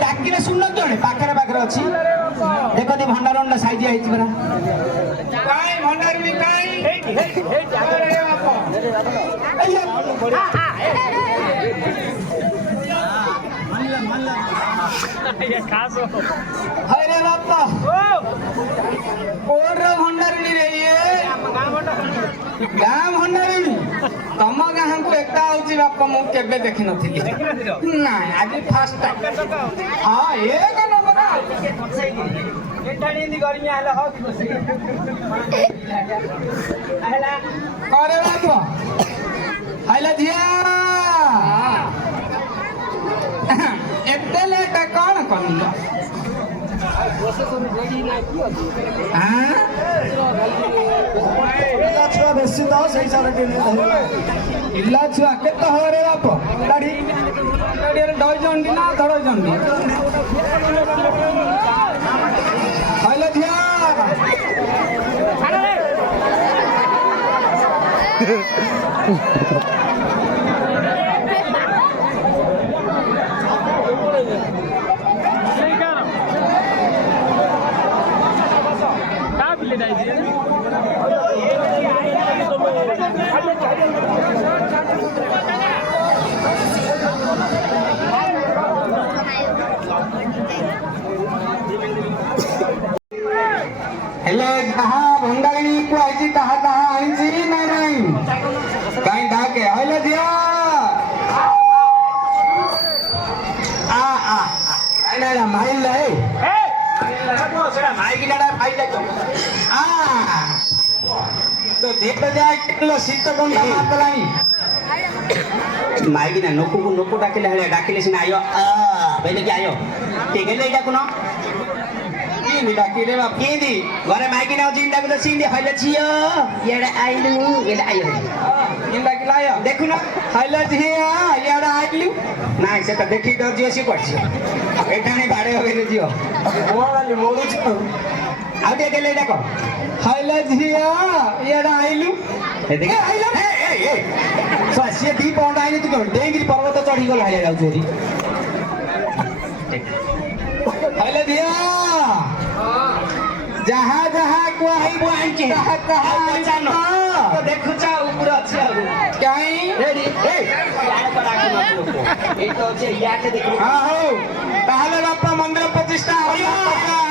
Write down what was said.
डाकिले सुन जड़े पाखे पाखे अच्छी देख दी भंडारण साइज आई भंडारी हरे बापा भंडारी रे गाँ भंडारी तम गाँ को एका हूँ बापा मुझे देखी नी ना आज फास्ट हाँ एक नंबर अरे बापा हाइला झिया एते लेट कौन करूंगा छुआ बेसी तो से हिसाब पिला छुआ केत हो रे बाप दाढ़ी दाढ़ी डई जंडी ना धड़ जंडी हाइला झिया हेले कहा भंडारी को आई कहा कहा आई नहीं नहीं कहीं डाके हेले दिया आ आ नहीं ना माइल ले माई की डाडा फाइल ले आ तो देख तो जाए किलो शीत कोंडा मातलाई माई की ना नको डाकिले सिना आयो पहले क्या आयो ठीक है ले डाकु न डाकिले बाप केदी घरे माइकी ना जिन डाकु त सिंदी हाइला छियो येडा आइलु येडा आयो इन डाकिला आयो देखु न हाइला छिया येडा आइलु नाइ से त देखि द जियो सी पडछि एठाने बाडे होबे जियो मोवाली मोरु छ आ दे ले डाको हाइला छिया येडा आइलु ए देख आइला ए स्वासी दी पौंड आइले तू डेंगिरी पर्वत चढ़ी गल हाइला जाउ छोरी हाइला दिया जहाँ जहाँ को आई वो आंचे कहाँ जानो तो देखो चा ऊपर अच्छी आगु कहीं रेडी यार पर आके मत लोग ये तो जे यार के देखो हां हो ताहले बापा मंदिर प्रतिष्ठा हो